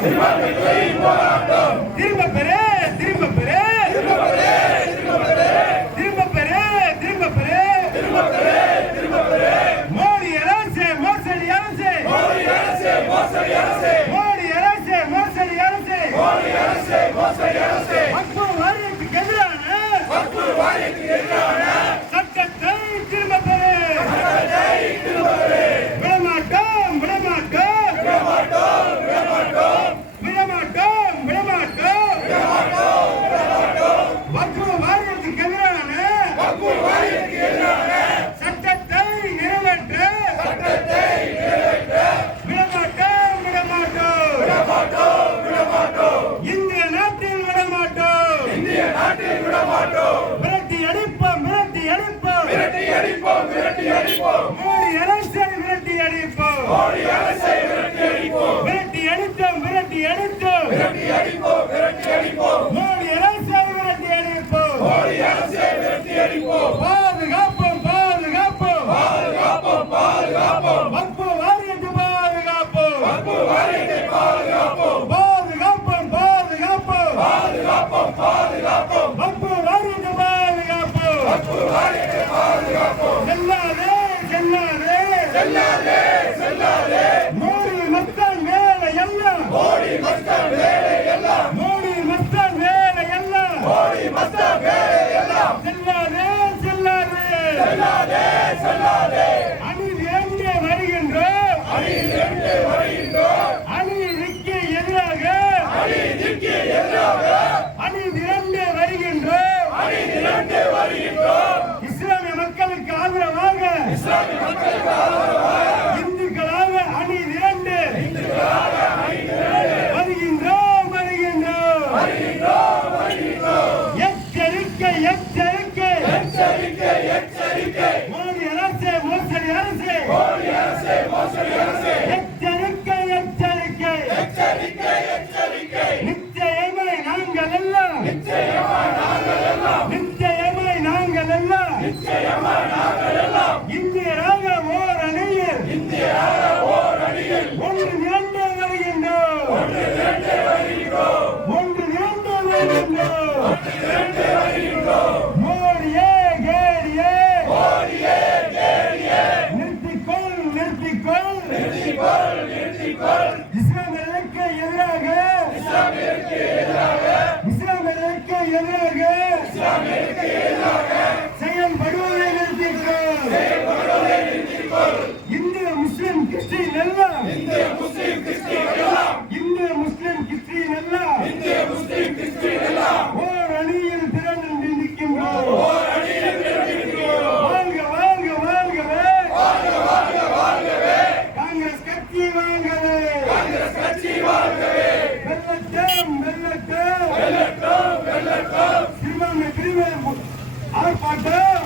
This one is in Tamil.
திரும்ப பெறு திரும்ப பெறு திரும்ப பெறு திரும்ப பெறு மோடி அரசு மோசடி அரசு மோடி அரசு மோசடி அரசு வக்ஃபு வாரியத்துக்கு எதிரான சட்டத்தை திரும்ப பெறு விடமாட்டோம் வக்ஃபு வாரியத்துக்கு எதிரான சட்டத்தை நிறைவேற்ற விடமாட்டோம் இந்திய நாட்டில் விடமாட்டோம் விரட்டி அடிப்போம் மோடி அரசை விரட்டி அடிப்போம் விரட்டி அடித்தோம் மோடி அரசை விரட்டி அடிப்போம் பாதுகாப்போம் வக்ஃபு வாரியத்தை பாதுகாப்போம் வக்ஃபு வாரியத்தை பாதுகாப்போம் செல்லாதே மோடி மஸ்தான் வேலை எல்லாம் செல்லாதே அணில் எங்கே வருகின்றோம் அநீதிக்கு எதிராக அணில் இரண்டு வருகின்றோம் இஸ்லாமிய மக்களுக்கு ஆதரவாக இந்துக்களாக அணில் இரண்டு வருகின்றோம் எச்சரிக்கை மோடி அரசு மோசடி அரசு எச்சரிக்கை நிச்சயமாய் நாங்கள் எல்லாம் இந்தியராக ஓர் அணியில் ஒன்று இரண்டு வருகின்றோம் மோடியே கேடியே நிறுத்திக்கொள் இஸ்லாமியர்களுக்கு எதிராக செயல்படுவதை நிறுத்திக்கொள் இந்து முஸ்லிம் கிறிஸ்டின் எல்லாம் ஓர் அணியில் திரண்டு நிற்கின்றோம் காங்கிரஸ் கட்சி வாழ்கவே வெல்லட்டும் சிறுபான்மை பிரிவு ஆர்ப்பாட்டம்